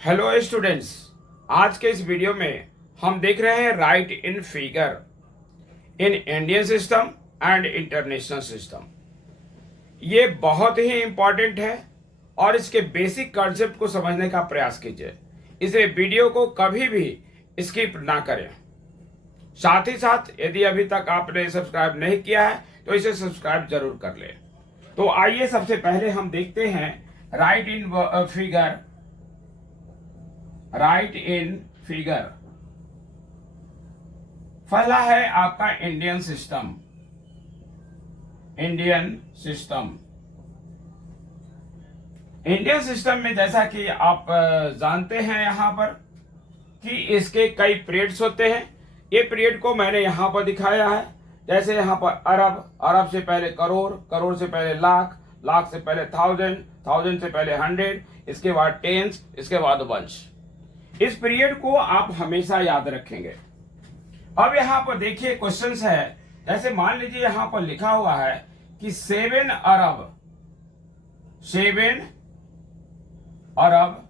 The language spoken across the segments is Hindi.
हेलो स्टूडेंट्स, आज के इस वीडियो में हम देख रहे हैं right in figure in Indian system and international system. ये बहुत ही इंपॉर्टेंट है और इसके बेसिक कॉन्सेप्ट को समझने का प्रयास कीजिए। इसे वीडियो को कभी भी स्किप ना करें। साथ ही साथ यदि अभी तक आपने सब्सक्राइब नहीं किया है तो इसे सब्सक्राइब जरूर कर ले। तो आइए सबसे पहले हम देखते हैं right in figure. Right in figure पहला है आपका Indian system. Indian system Indian system में जैसा कि आप जानते हैं यहां पर कि इसके कई पीरियड्स होते हैं। ये पीरियड को मैंने यहां पर दिखाया है। जैसे यहां पर अरब, अरब से पहले करोड़, करोड़ से पहले लाख, लाख से पहले थाउजेंड, थाउजेंड से पहले हंड्रेड, इसके बाद टेंस, इसके बाद वंश। इस पीरियड को आप हमेशा याद रखेंगे। अब यहां पर देखिए क्वेश्चंस है। जैसे मान लीजिए यहां पर लिखा हुआ है कि 7 अरब, 7 अरब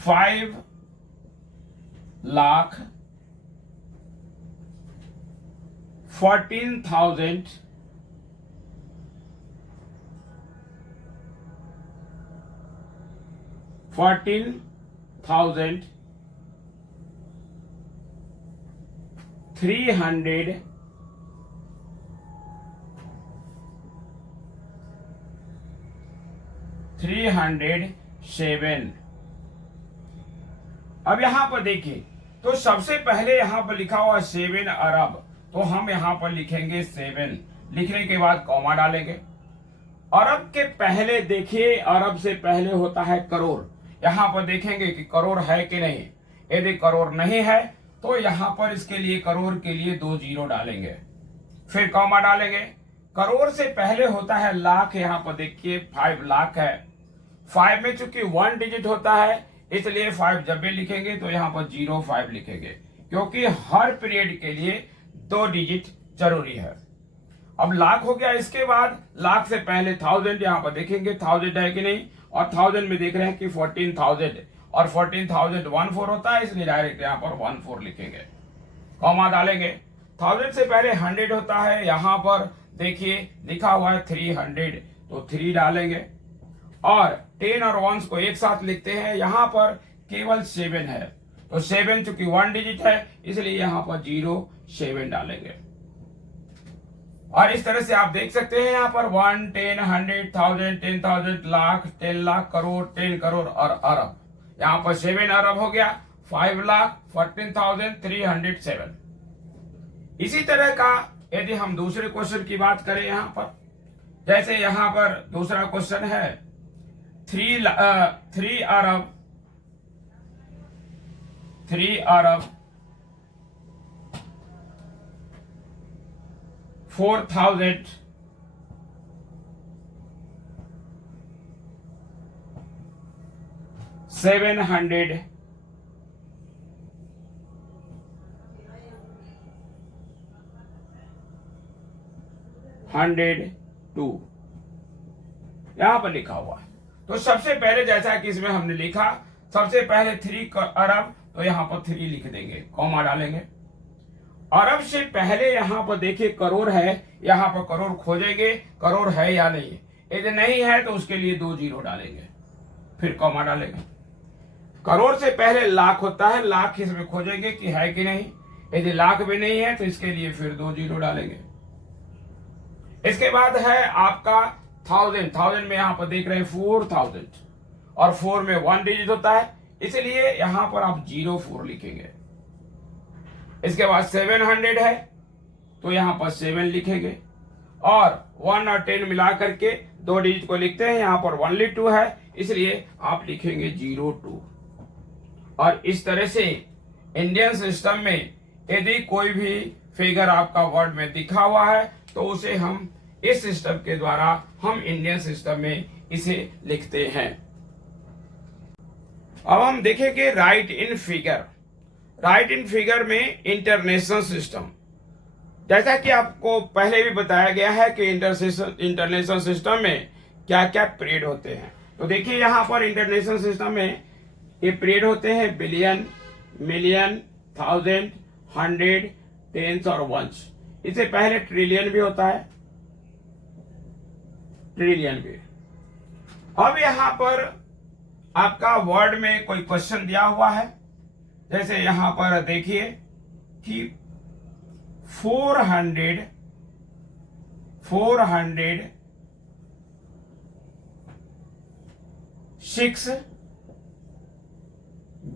5 लाख 14,000 14,300 307। अब यहां पर देखिए तो सबसे पहले यहां पर लिखा हुआ 7 अरब, तो हम यहां पर लिखेंगे 7। लिखने के बाद कॉमा डालेंगे। अरब के पहले देखिए, अरब से पहले होता है करोड़। यहां पर देखेंगे कि करोड़ है कि नहीं। यदि करोड़ नहीं है तो यहां पर इसके लिए, करोड़ के लिए 2 जीरो डालेंगे, फिर कॉमा डालेंगे। करोड़ से पहले होता है लाख। यहां पर देखिए 5 लाख है। 5 में चूंकि 1 डिजिट होता है इसलिए 5 जब भी लिखेंगे तो यहां पर 05 लिखेंगे, क्योंकि हर पीरियड के लिए 2 डिजिट जरूरी है। अब लाख हो गया। इसके बाद लाख से पहले थाउजेंड, यहां पर देखेंगे थाउजेंड है कि नहीं, और थाउजेंड में देख रहे हैं कि 14,000, और 14,000 14 होता है, इसलिए डायरेक्ट यहां पर 14 लिखेंगे, कॉमा डालेंगे। थाउजेंड से पहले 100 होता है। यहां पर देखिए लिखा हुआ है 300, तो 3 डालेंगे। और 10 और 1 को एक साथ लिखते हैं। यहां पर केवल 7 है, तो 7 चूंकि 1 डिजिट है इसलिए यहां पर 07 डालेंगे। और इस तरह से आप देख सकते हैं यहाँ पर 1, 10, 100, 1000, 10,000, लाख, 10 लाख, करोड़, 10 करोड़ और अरब। यहाँ पर 7 अरब हो गया, 5 लाख 14,307। इसी तरह का यदि हम दूसरे क्वेश्चन की बात करें यहाँ पर, जैसे यहाँ पर दूसरा क्वेश्चन है 3 अरब 4,702 यहां पर लिखा हुआ है। तो सबसे पहले जैसा कि इसमें हमने लिखा, सबसे पहले 3 अरब, तो यहां पर 3 लिख देंगे, कॉमा डालेंगे। अरब से पहले यहां पर देखिए करोड़ है, यहां पर करोड़ खोजेंगे करोड़ है या नहीं। यदि नहीं है तो उसके लिए 2 जीरो डालेंगे, फिर कॉमा डालेंगे। करोड़ से पहले लाख होता है, लाख इसमें खोजेंगे कि है कि नहीं। यदि लाख भी नहीं है तो इसके लिए फिर 2 जीरो डालेंगे। इसके बाद है आपका थाउजेंड। थाउजेंड में यहां पर देख रहे हैं 4,000, और 4 में 1 डिजिट होता है इसलिए यहां पर आप 04 लिखेंगे। इसके बाद 700 है तो यहां पर 7 लिखेंगे, और 1 और 10 मिला करके 2 डिजिट को लिखते हैं। यहां पर 1 है इसलिए आप लिखेंगे 02। और इस तरह से इंडियन सिस्टम में यदि कोई भी फिगर आपका वर्ड में दिखा हुआ है तो उसे हम इस सिस्टम के द्वारा हम इंडियन सिस्टम में इसे लिखते हैं। अब हम देखेंगे right in figure. Right in figure में इंटरनेशनल सिस्टम, जैसा कि आपको पहले भी बताया गया है कि इंटरनेशनल सिस्टम में क्या क्या पीरियड होते हैं। तो देखिए यहाँ पर इंटरनेशनल सिस्टम में ये पीरियड होते हैं billion, million, thousand, hundred, tens और वंस। इससे पहले ट्रिलियन भी होता है, ट्रिलियन भी। अब यहां पर आपका वर्ड में कोई क्वेश्चन दिया हुआ है, जैसे यहां पर देखिए कि 406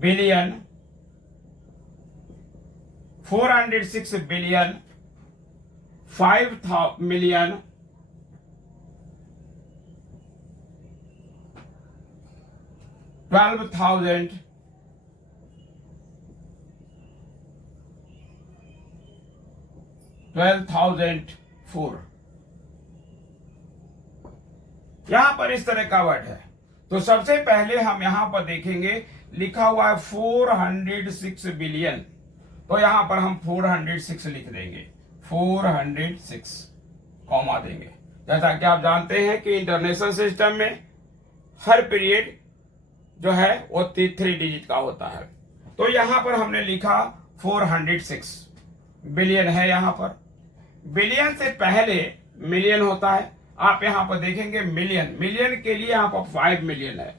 बिलियन 406 बिलियन 5 मिलियन 12,000 12,004। यहां पर इस तरह का वर्ड है। तो सबसे पहले हम यहां पर देखेंगे, लिखा हुआ है 406 बिलियन, तो यहां पर हम 406 लिख देंगे, 406 कॉमा देंगे। जैसा कि आप जानते हैं कि इंटरनेशनल सिस्टम में हर पीरियड जो है वो 3 डिजिट का होता है। तो यहां पर हमने लिखा 406 बिलियन है। यहां पर बिलियन से पहले मिलियन होता है। आप यहां पर देखेंगे मिलियन, मिलियन के लिए यहां पर 5 मिलियन है।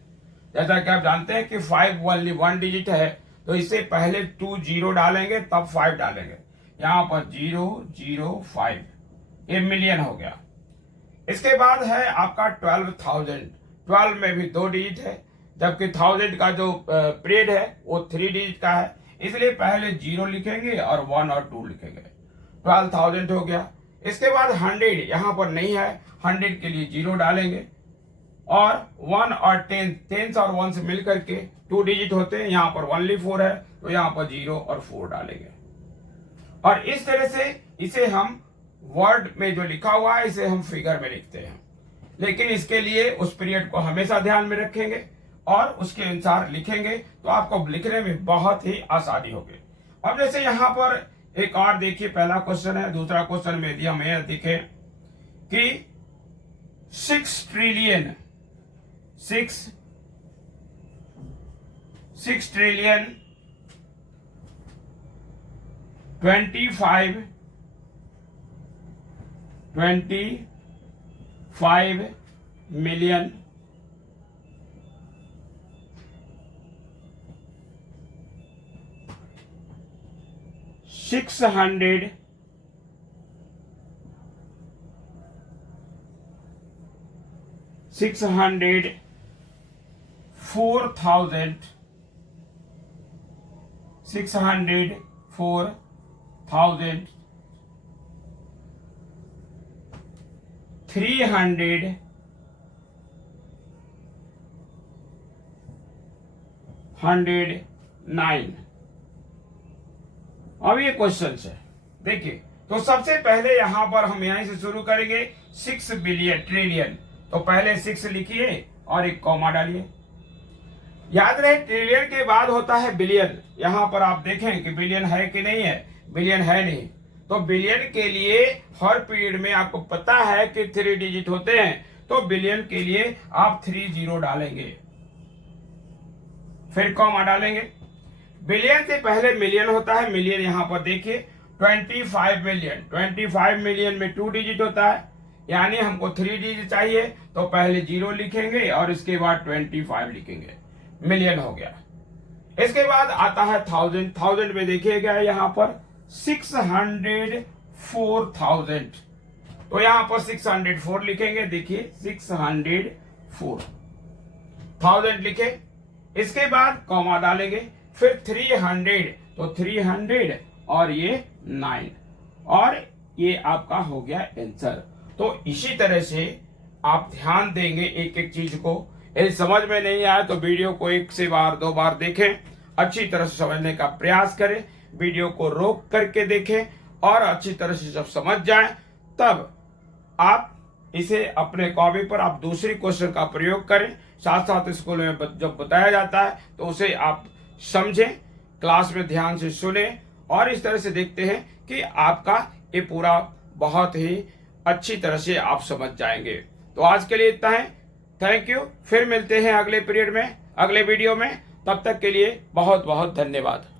जैसा कि आप जानते हैं कि 5 ओनली 1 डिजिट है, तो इससे पहले 2 जीरो डालेंगे तब 5 डालेंगे। यहां पर 005 ये मिलियन हो गया। इसके बाद है आपका 12,000। 12 में भी 2 डिजिट है, जबकि 1000 का जो पीरियड है वो 3 डिजिट का है, इसलिए पहले 0 लिखेंगे और 1 और 2 लिखेंगे। 12,000 हो गया। इसके बाद 100 यहां पर नहीं है, 100 के लिए 0 डालेंगे और 1 और 10, 10 और 1 से मिलकर के 2 डिजिट होते हैं। यहां पर ओनली 4 है, तो यहां पर 0 और 4 डालेंगे। और इस तरह से इसे हम वर्ड में जो लिखा हुआ है इसे हम फिगर में लिखते हैं, लेकिन इसके लिए उस पीरियड को हमेशा ध्यान में रखेंगे और उसके अनुसार लिखेंगे, तो आपको लिखने में बहुत ही आसानी होगी। अब जैसे यहां पर एक और देखिए, पहला क्वेश्चन है, दूसरा क्वेश्चन में यदि हम यह देखें कि 6 ट्रिलियन 6 ट्रिलियन 25 मिलियन 600 4,000 604,000 309। अब ये क्वेश्चन है, देखिए। तो सबसे पहले यहां पर हम यहीं से शुरू करेंगे, 6 बिलियन ट्रिलियन, तो पहले 6 लिखिए और एक कॉमा डालिए। याद रहे ट्रिलियन के बाद होता है बिलियन। यहां पर आप देखें कि बिलियन है कि नहीं है, बिलियन है नहीं। तो बिलियन के लिए हर पीरियड में आपको पता है कि 3 डिजिट होते हैं, तो बिलियन के लिए आप 3 जीरो डालेंगे, फिर कॉमा डालेंगे। बिलियन से पहले मिलियन होता है, मिलियन यहां पर देखिए 25 मिलियन। 25 मिलियन में 2 डिजिट होता है, यानी हमको 3 डिजिट चाहिए, तो पहले 0 लिखेंगे और इसके बाद 25 लिखेंगे, मिलियन हो गया। इसके बाद आता है 1000। 1000 में देखिएगा यहां पर 604,000, तो यहां पर 604 लिखेंगे। देखिए 604 1000 लिखे, इसके बाद कॉमा डालेंगे, फिर 300, तो 300 और ये 9, और ये आपका हो गया आंसर। तो इसी तरह से आप ध्यान देंगे एक एक चीज को। यदि समझ में नहीं आया तो वीडियो को 1 से 2 बार देखें, अच्छी तरह से समझने का प्रयास करें, वीडियो को रोक करके देखें और अच्छी तरह से जब समझ जाए तब आप इसे अपने कॉपी पर आप दूसरी क्वेश्चन का प्रयोग करें। साथ साथ स्कूल में जब बताया जाता है तो उसे आप समझें, क्लास में ध्यान से सुने और इस तरह से देखते हैं कि आपका ये पूरा बहुत ही अच्छी तरह से आप समझ जाएंगे। तो आज के लिए इतना है, थैंक यू। फिर मिलते हैं अगले पीरियड में, अगले वीडियो में। तब तक के लिए बहुत बहुत धन्यवाद।